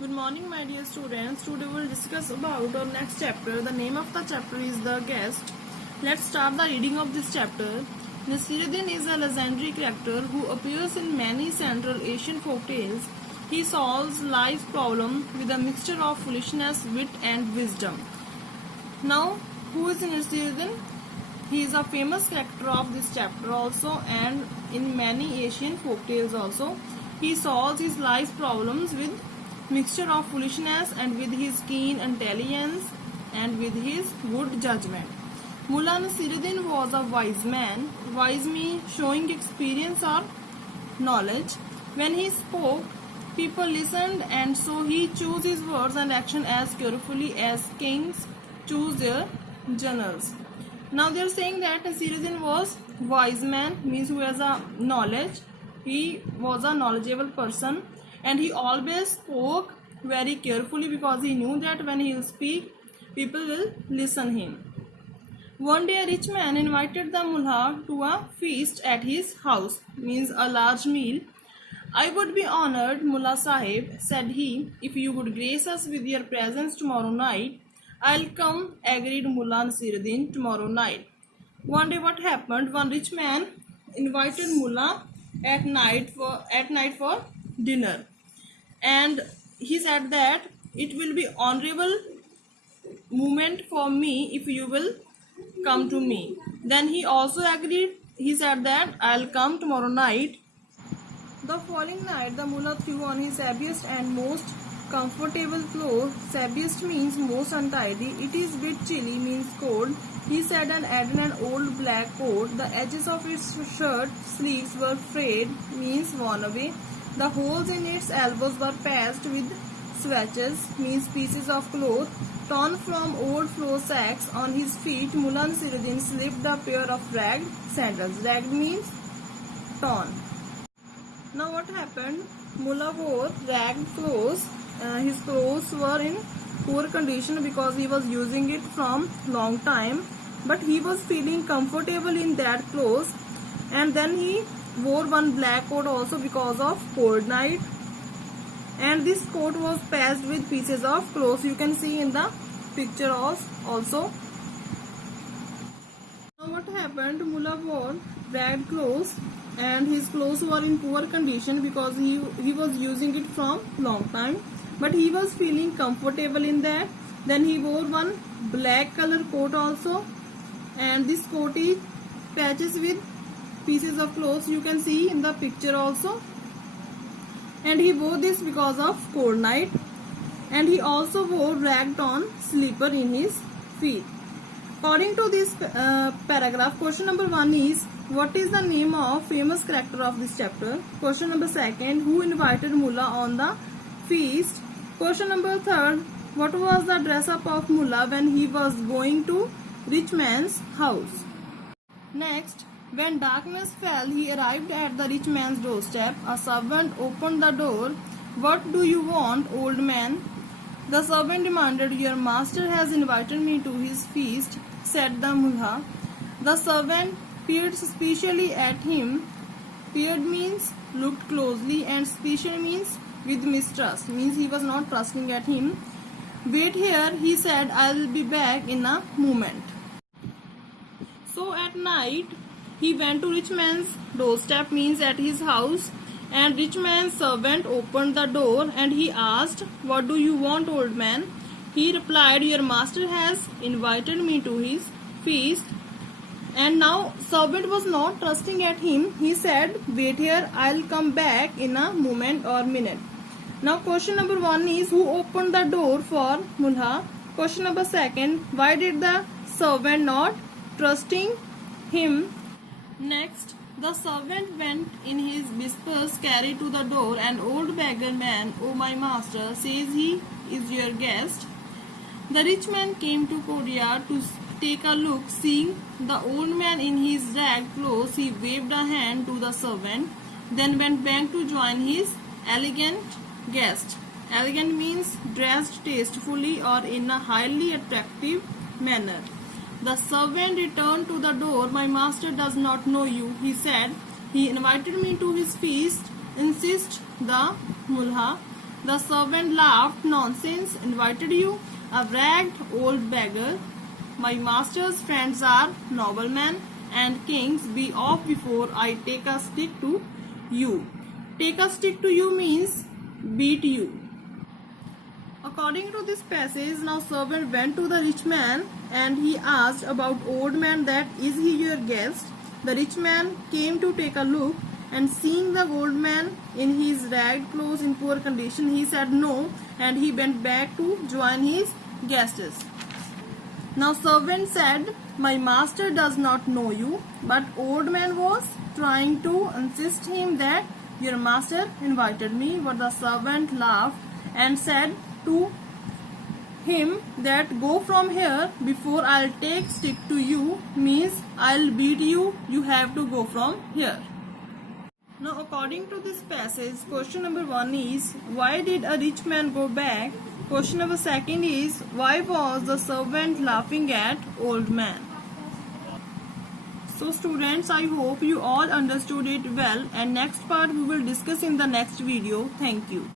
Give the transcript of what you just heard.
Good morning, my dear students. Today we will discuss about our next chapter. The name of the chapter is The Guest. Let's start the reading of this chapter. Nasiruddin is a legendary character who appears in many Central Asian folk tales. He solves life problems with a mixture of foolishness, wit, and wisdom. Now, who is Nasiruddin? He is a famous character of this chapter also, and in many Asian folk tales also. He solves his life problems with mixture of foolishness and with his keen intelligence and with his good judgment. Mullah Nasiruddin was a wise man. Wise means showing experience or knowledge. When he spoke, people listened, and so he chose his words and action as carefully as kings choose their generals. Now they are saying that Nasiruddin was wise man, means who has a knowledge. He was a knowledgeable person, and he always spoke very carefully because he knew that when he will speak, people will listen him. One day a rich man invited the mullah to a feast at his house, means a large meal. I would be honored, Mullah Sahib, said he, if you would grace us with your presence tomorrow night. I'll come, agreed Mullah Nasiruddin, tomorrow night. One day what happened? One rich man invited Mullah at night for dinner, and he said that it will be honorable moment for me if you will come to me. Then he also agreed. He said that I'll come tomorrow night. The following night the mullah threw on his shabbiest and most comfortable clothes. Shabbiest means most untidy. It is bit chilly means cold. He said and added an old black coat. The edges of its shirt sleeves were frayed, means worn away. The holes in its elbows were patched with swatches, means pieces of cloth torn from old flour sacks. On his feet, Mullah Nasiruddin slipped a pair of ragged sandals. Ragged means torn. Now what happened? Mullah wore ragged clothes. His clothes were in poor condition because he was using it from long time, but he was feeling comfortable in that clothes. And then he wore one black coat also because of cold night, and this coat was patched with pieces of cloth. You can see in the picture also. Now what happened? Mullah wore ragged clothes, and his clothes were in poor condition because he was using it from long time, but he was feeling comfortable in that. Then he wore one black color coat also, and this coat is patches with pieces of clothes. You can see in the picture also. And he wore this because of cold night, and he also wore ragged on slipper in his feet. According to this paragraph, question number 1 is, what is the name of famous character of this chapter? Question number 2, who invited Mullah on the feast? Question number 3, what was the dress up of Mullah when he was going to rich man's house? Next, when darkness fell, he arrived at the rich man's doorstep. A servant opened the door. What do you want, old man? The servant demanded. Your master has invited me to his feast, said the mullah. The servant peered suspiciously at him. Peered means looked closely, and suspicion means with mistrust, means he was not trusting at him. Wait here, he said, I'll be back in a moment. So at night, he went to rich man's doorstep, means at his house, and rich man's servant opened the door, and he asked, what do you want, old man? He replied, your master has invited me to his feast. And now servant was not trusting at him. He said, wait here, I'll come back in a moment or minute. Now question number 1 is, who opened the door for mullah? Question number 2, why did the servant not trusting him? Next, the servant went in his whispers, carried to the door an old beggar man. Oh, my master, says he, is your guest. The rich man came to courtyard to take a look. Seeing the old man in his ragged clothes, he waved a hand to the servant, then went back to join his elegant guest. Elegant means dressed tastefully or in a highly attractive manner. The servant returned to the door. My master does not know you, he said. He invited me to his feast. Insist the mullah. The servant laughed. Nonsense, invited you, a ragged old beggar. My master's friends are noblemen and kings. Be off before I take a stick to you. Take a stick to you means beat you. According to this passage, now servant went to the rich man and he asked about old man that is he your guest. The rich man came to take a look, and seeing the old man in his ragged clothes in poor condition, he said no, and he went back to join his guests. Now servant said, my master does not know you. But old man was trying to insist him that your master invited me. But the servant laughed and said to him that go from here before I'll take stick to you means I'll beat you. You have to go from here. Now according to this passage, question number 1 is why did a rich man go back? Question number 2 is why was the servant laughing at old man? So students, I hope you all understood it well, and next part we will discuss in the next video. Thank you.